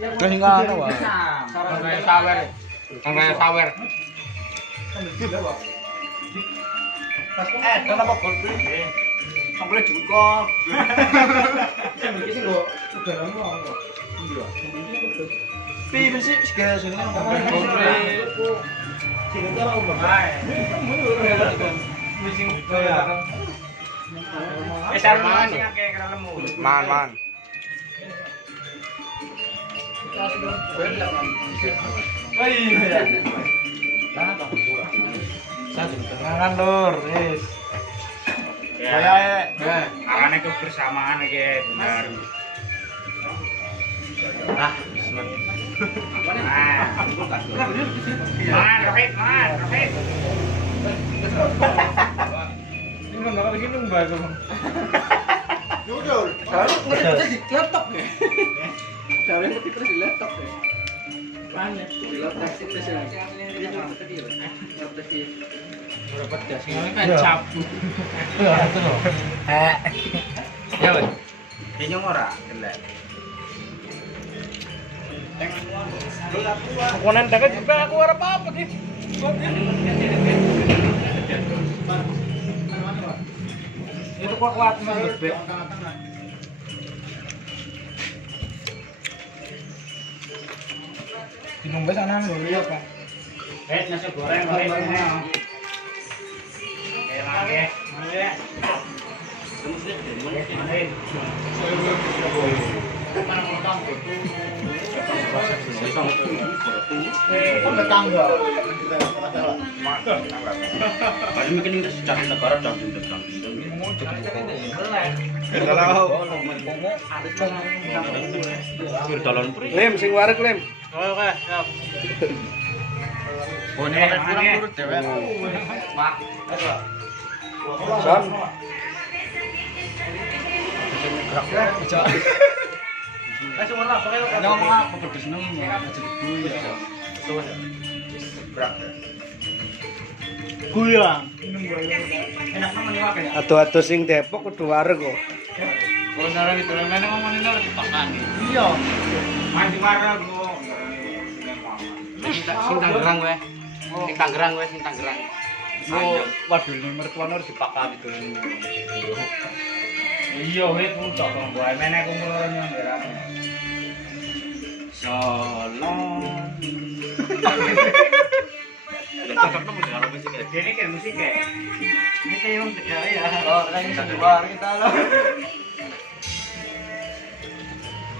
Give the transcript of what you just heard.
Terus ngono wae. Kayak sawer. Kayak sawer. Kenapa gol kuwi? Sampai jungkol. Iki sing kok ugaranmu apa? Iya. Piye sih segala sing Sing ora umum ae. Sing kaya. Wis arep sing akeh keremu. Man. Oh iya. Tangan lur, wis. Ya, arane kebersamaan iki benar. Ah, Rohit. Ini enggak begini mbak tuh. Jujur. Kalau ngerti di laptop ya. Kalau yang ngerti terus di laptop ya. Banyak di laptop sih terus ya. Dia cuma tadi ya. Ngerti. Berapa das ini kan cabut. Ya, itu loh. Ya, Bang. Pinyong ora gelek. Konen tak juga aku ora apa-apa ki. Itu kuat banget, Beb. Bingung wis ana lho iya, Pak. Nasi goreng. Oke, lagi. Kan tetangga. Paling mungkin ini secara negara dan bintang. Lem sing wareg lem. Oke, siap. Pak. Sam. Ngomong apa pedes nang aja dibuya. Guyang. Enak sama nih wae. Ado-ado sing Depok kudu wareg kok. Kalau nara gitu, mana ngomongin nara dipakan. Iya. Mandi marah gua. Sing Tangerang kowe. Sing Tangerang kowe, sing Tangerang. Waduh ini mertuane harus dipakani to. Iya, wis putok kok gua meneh kumpul nyong ya. Salam. Ini kan musik ya. Ini kayak yang ya. Oh, lagi keluar kita loh.